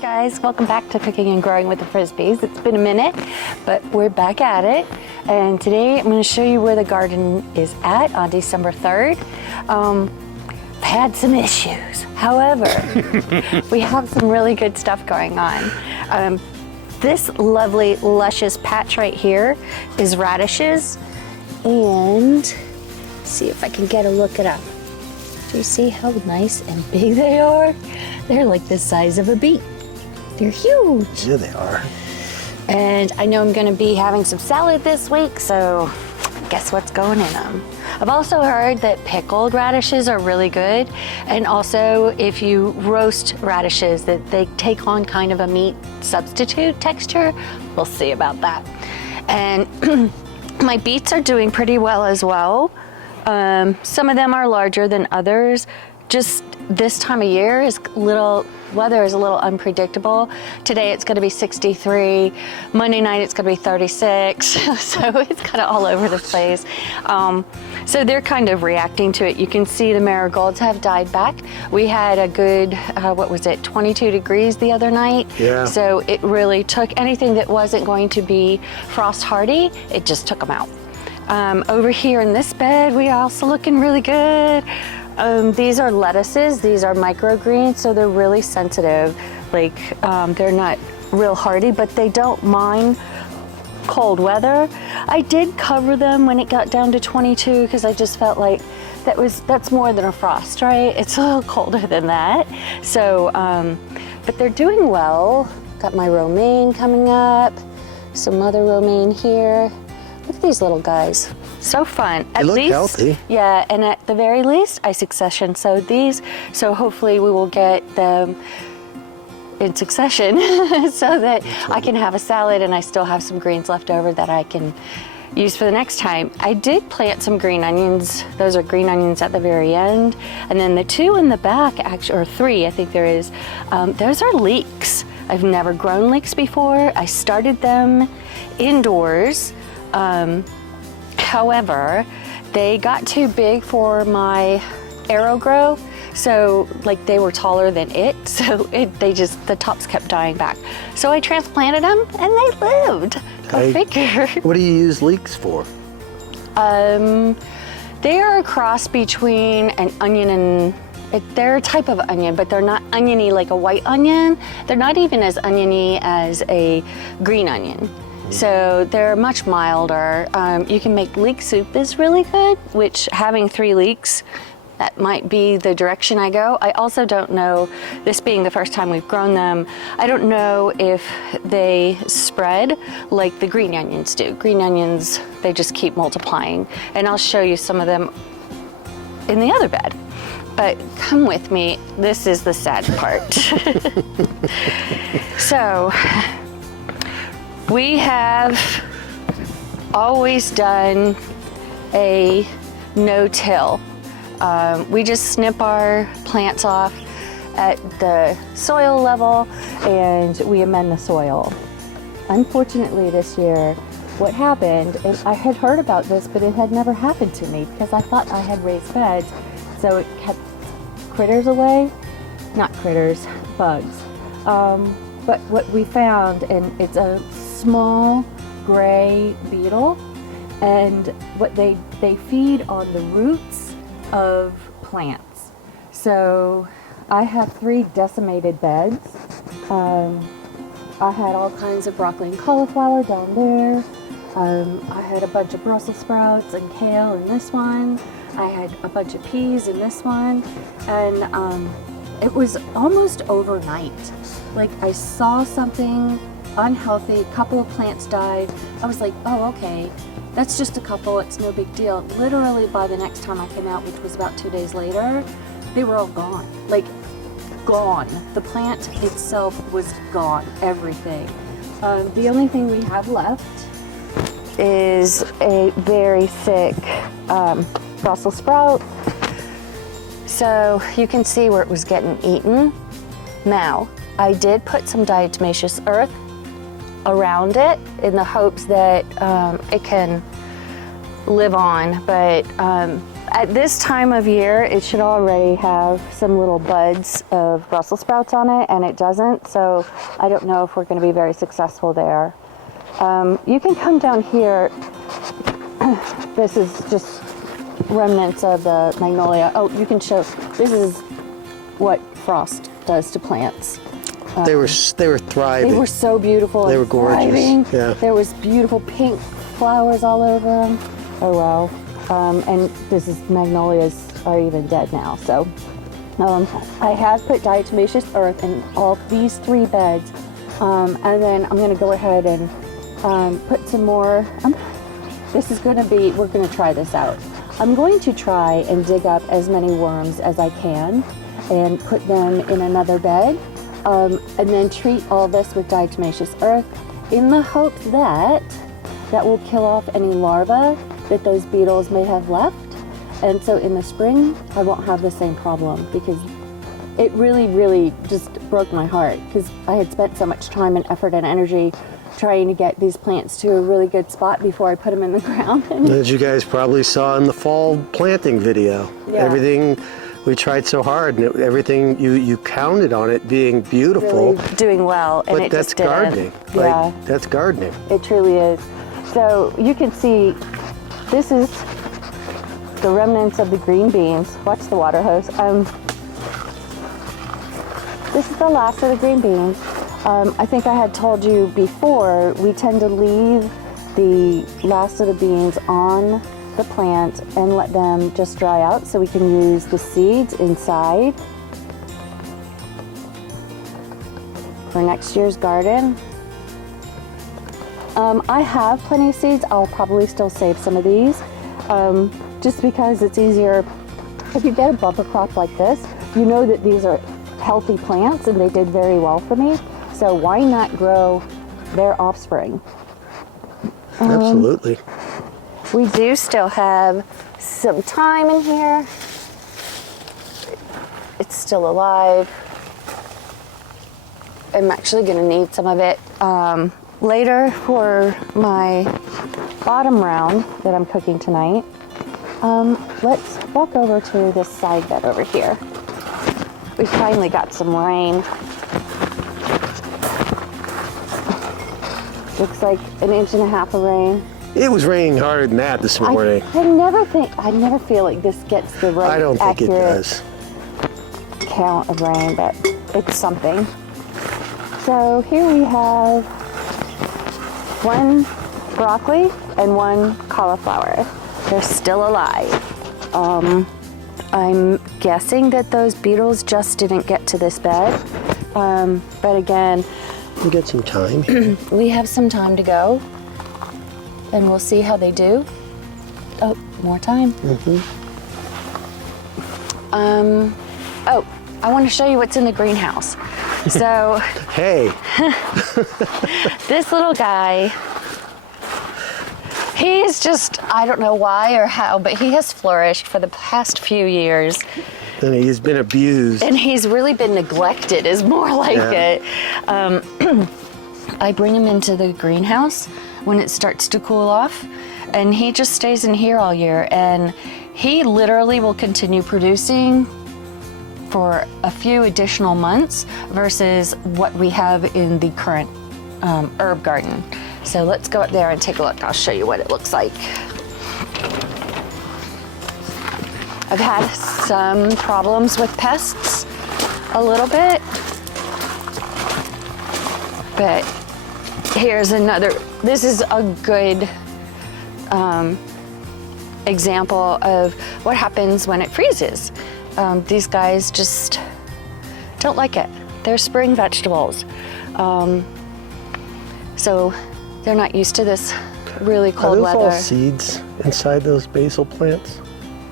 guys, welcome back to Cooking and Growing with the Frisbees. It's been a minute, but we're back at it. And today I'm going to show you where the garden is at on December 3rd. I've had some issues. However, we have some really good stuff going on. This lovely, luscious patch right here is radishes. And see if I can get a look at them. Do you see how nice and big they are? They're like the size of a beet. They're huge. Yeah, they are. And I know I'm gonna be having some salad this week, so guess what's going in them? I've also heard that pickled radishes are really good. And also if you roast radishes, that they take on kind of a meat substitute texture. We'll see about that. And my beets are doing pretty well as well. Some of them are larger than others. Just this time of year weather is a little unpredictable. Today it's gonna be 63. Monday night it's gonna be 36. So it's kind of all over the place. So they're kind of reacting to it. You can see the marigolds have died back. We had a good, 22 degrees the other night. Yeah. So it really took anything that wasn't going to be frost hardy, it just took them out. Over here in this bed, we are also looking really good. These are lettuces. These are microgreens, so they're really sensitive. Like, they're not real hardy, but they don't mind cold weather. I did cover them when it got down to 22 because I just felt like that's more than a frost, right? It's a little colder than that. So, but they're doing well. Got my romaine coming up, some other romaine here. Look at these little guys. So fun. They look healthy. Yeah, and at the very least, I succession sowed these. So hopefully we will get them in succession so that I can have a salad and I still have some greens left over that I can use for the next time. I did plant some green onions. Those are green onions at the very end. And then the two in the back, actually, or three, I think there is, those are leeks. I've never grown leeks before. I started them indoors. However, they got too big for my AeroGrow, so like they were taller than it, so the tops kept dying back. So I transplanted them and they lived. Go figure. What do you use leeks for? They are a cross between an onion and they're a type of onion, but they're not oniony like a white onion. They're not even as oniony as a green onion. So they're much milder. You can make leek soup is really good, which having 3 leeks, that might be the direction I go. I also don't know, this being the first time we've grown them, I don't know if they spread like the green onions do. Green onions, they just keep multiplying. And I'll show you some of them in the other bed. But come with me, this is the sad part. So, we have always done a no-till. We just snip our plants off at the soil level and we amend the soil. Unfortunately this year, what happened, and I had heard about this, but it had never happened to me because I thought I had raised beds, so it kept critters away. Not critters, bugs. But what we found, and it's a small gray beetle, and what they feed on the roots of plants. So I have 3 decimated beds. I had all kinds of broccoli and cauliflower down there. I had a bunch of Brussels sprouts and kale in this one. I had a bunch of peas in this one, and it was almost overnight. Like I saw something unhealthy, a couple of plants died. I was like, oh, okay, that's just a couple, it's no big deal. Literally by the next time I came out, which was about 2 days later, they were all gone, like gone. The plant itself was gone, everything. The only thing we have left is a very thick Brussels sprout. So you can see where it was getting eaten. Now, I did put some diatomaceous earth around it in the hopes that it can live on, but At this time of year, it should already have some little buds of Brussels sprouts on it, and it doesn't, so I don't know if we're going to be very successful there. You can come down here. This is just remnants of the magnolia. Oh, you can show, this is what frost does to plants. They were thriving. They were so beautiful. They and were gorgeous. thriving. Yeah. There was beautiful pink flowers all over them. Oh wow. And this is magnolias are even dead now. So I have put diatomaceous earth in all these 3 beds, and then I'm going to go ahead and put some more. This is going to be. We're going to try this out. I'm going to try and dig up as many worms as I can and put them in another bed, and then treat all this with diatomaceous earth in the hopes that will kill off any larvae that those beetles may have left. And so in the spring, I won't have the same problem, because it really, really just broke my heart, because I had spent so much time and effort and energy trying to get these plants to a really good spot before I put them in the ground. As you guys probably saw in the fall planting video, everything, we tried so hard, and everything, you counted on it being beautiful. Really doing well, and but it that's just didn't. gardening. Yeah. That's gardening. It truly is. So you can see, this is the remnants of the green beans. Watch the water hose. This is the last of the green beans. I think I had told you before, we tend to leave the last of the beans on the plant and let them just dry out so we can use the seeds inside for next year's garden. I have plenty of seeds. I'll probably still save some of these, just because it's easier. If you get a bumper crop like this, you know that these are healthy plants and they did very well for me. So why not grow their offspring? Absolutely. We do still have some thyme in here. It's still alive. I'm actually going to need some of it later for my bottom round that I'm cooking tonight. Let's walk over to this side bed over here. We finally got some rain. Looks like 1.5 inches of rain. It was raining harder than that this morning. I never feel like this gets the right I don't think it accurate does. count of rain, but it's something. So here we have 1 broccoli and 1 cauliflower. They're still alive. I'm guessing that those beetles just didn't get to this bed. But again, We got some time here. we have some time to go, and we'll see how they do. Oh, more time. Oh, I want to show you what's in the greenhouse. So Hey, this little guy, he's just, I don't know why or how, but he has flourished for the past few years. and he's been abused. And he's really been neglected, is more like it. I bring him into the greenhouse when it starts to cool off, and he just stays in here all year. And he literally will continue producing for a few additional months versus what we have in the current herb garden. So let's go up there and take a look. I'll show you what it looks like. I've had some problems with pests a little bit, but here's another. This is a good example of what happens when it freezes. These guys just don't like it. They're spring vegetables. So they're not used to this really cold Are those weather. all seeds inside those basil plants?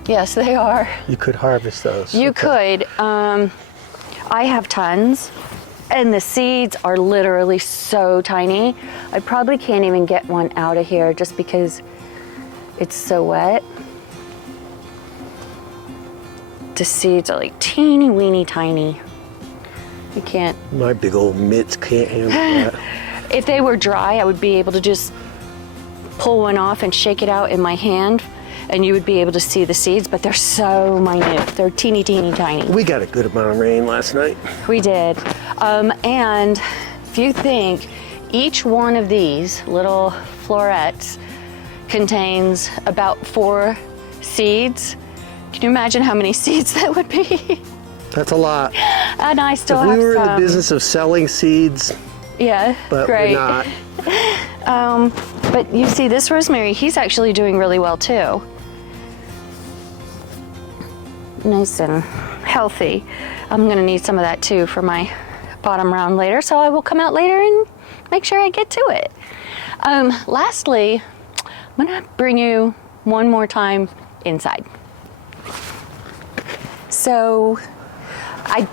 Yes, they are. You could harvest those. You Okay. could. I have tons, and the seeds are literally so tiny. I probably can't even get one out of here just because it's so wet. The seeds are like teeny weeny tiny. You can't. My big old mitts can't handle that. If they were dry, I would be able to just pull one off and shake it out in my hand and you would be able to see the seeds, but they're so minute. They're teeny, teeny, tiny. We got a good amount of rain last night. We did. And if you think each one of these little florets contains about 4 seeds, can you imagine how many seeds that would be? That's a lot. And I still If have we were in the some. business of selling seeds, Yeah, but great. we're not. But you see, this rosemary, he's actually doing really well too. Nice and healthy. I'm gonna need some of that too for my bottom round later, so I will come out later and make sure I get to it. Lastly, I'm gonna bring you one more time inside. So I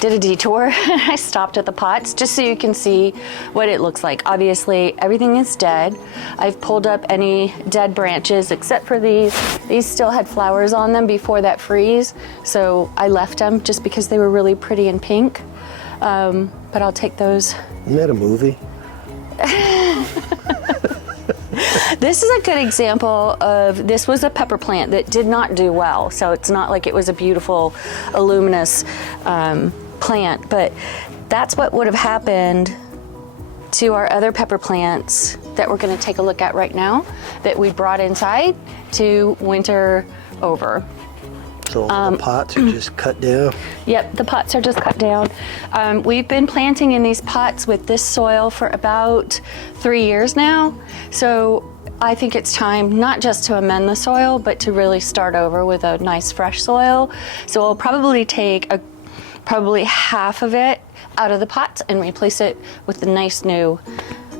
did a detour and I stopped at the pots just so you can see what it looks like. Obviously, everything is dead. I've pulled up any dead branches except for these. These still had flowers on them before that freeze, so I left them just because they were really pretty and pink. But I'll take those. Isn't that a movie? This is a good example of, this was a pepper plant that did not do well, so it's not like it was a beautiful, luminous plant, but that's what would have happened to our other pepper plants that we're going to take a look at right now that we brought inside to winter over. So the pots are just cut down. Yep, the pots are just cut down. We've been planting in these pots with this soil for about 3 years now. So I think it's time not just to amend the soil, but to really start over with a nice fresh soil. So we'll probably take probably half of it out of the pots and replace it with the nice new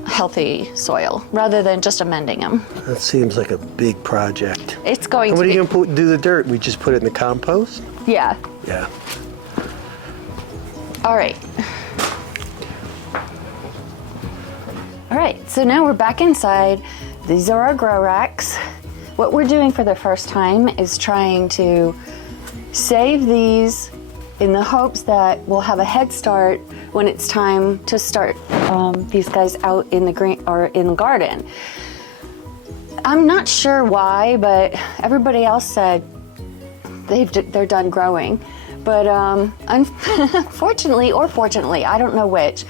healthy soil rather than just amending them. That seems like a big project. It's going And to what are be. you going to do the dirt? We just put it in the compost? Yeah. Yeah. All right. All right, so now we're back inside. These are our grow racks. What we're doing for the first time is trying to save these in the hopes that we'll have a head start when it's time to start these guys out in the green or in the garden. I'm not sure why, but everybody else said they're done growing. But unfortunately or fortunately, I don't know which,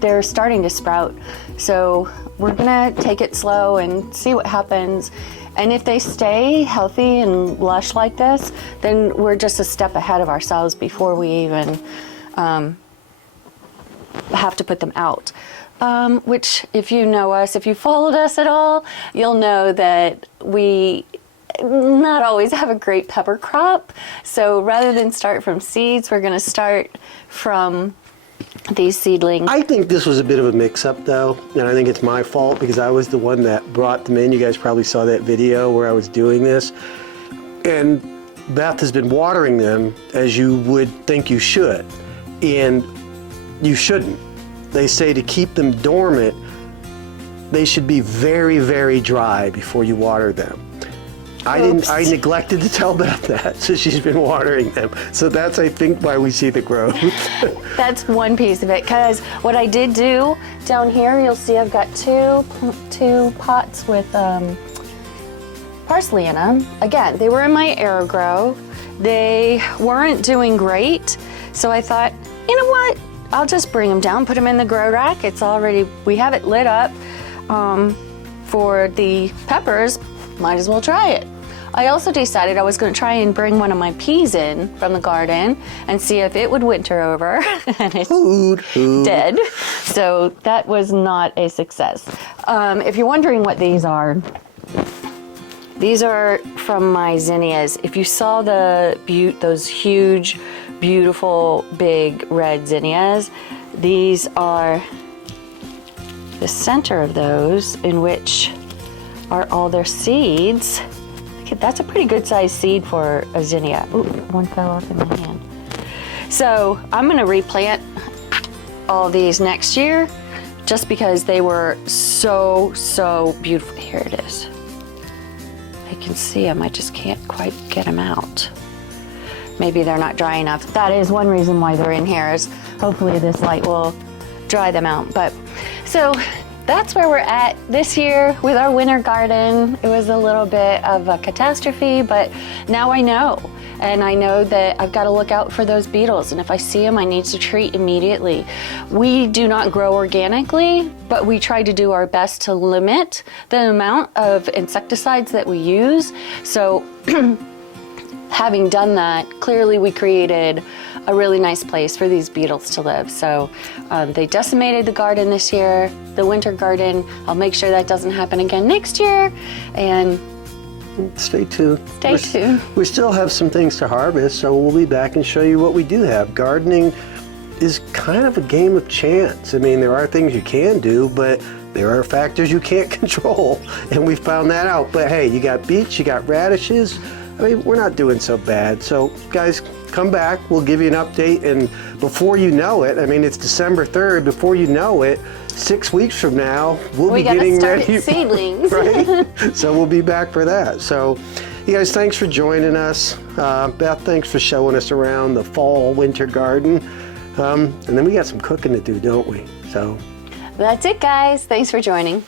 they're starting to sprout. So we're gonna take it slow and see what happens. And if they stay healthy and lush like this, then we're just a step ahead of ourselves before we even have to put them out. Which, if you know us, if you followed us at all, you'll know that we not always have a great pepper crop. So rather than start from seeds, we're gonna start from these seedlings. I think this was a bit of a mix-up, though, and I think it's my fault because I was the one that brought them in. You guys probably saw that video where I was doing this. And Beth has been watering them as you would think you should, and you shouldn't. They say to keep them dormant, they should be very, very dry before you water them. I neglected to tell Beth that, so she's been watering them. So that's, I think, why we see the growth. That's one piece of it, because what I did do down here, you'll see I've got two pots with parsley in them. Again, they were in my AeroGrow. They weren't doing great, so I thought, you know what? I'll just bring them down, put them in the grow rack. It's already, we have it lit up for the peppers. Might as well try it. I also decided I was going to try and bring one of my peas in from the garden and see if it would winter over, and it's Food. dead. So that was not a success. If you're wondering what these are from my zinnias. If you saw those huge, beautiful, big red zinnias, these are the center of those, in which are all their seeds. That's a pretty good sized seed for a zinnia. Ooh, one fell off in my hand. So I'm gonna replant all these next year just because they were so beautiful. Here it is. I can see them, I just can't quite get them out. Maybe they're not dry enough. That is one reason why they're in here, is hopefully this light will dry them out. But so that's where we're at this year with our winter garden. It was a little bit of a catastrophe, but now I know. And I know that I've got to look out for those beetles. And if I see them, I need to treat immediately. We do not grow organically, but we try to do our best to limit the amount of insecticides that we use. So having done that, clearly we created a really nice place for these beetles to live. So they decimated the garden this year, the winter garden. I'll make sure that doesn't happen again next year. And stay tuned. Stay tuned. We still have some things to harvest, so we'll be back and show you what we do have. Gardening is kind of a game of chance. I mean, there are things you can do, but there are factors you can't control, and we found that out. But hey, you got beets, you got radishes. I mean, we're not doing so bad. So guys, come back, we'll give you an update, and before you know it, I mean, it's December 3rd, before you know it, 6 weeks from now, we'll be getting ready. Seedlings. Right? So we'll be back for that. So you guys, thanks for joining us. Beth, thanks for showing us around the fall winter garden. And then we got some cooking to do, don't we? So That's it, guys. Thanks for joining.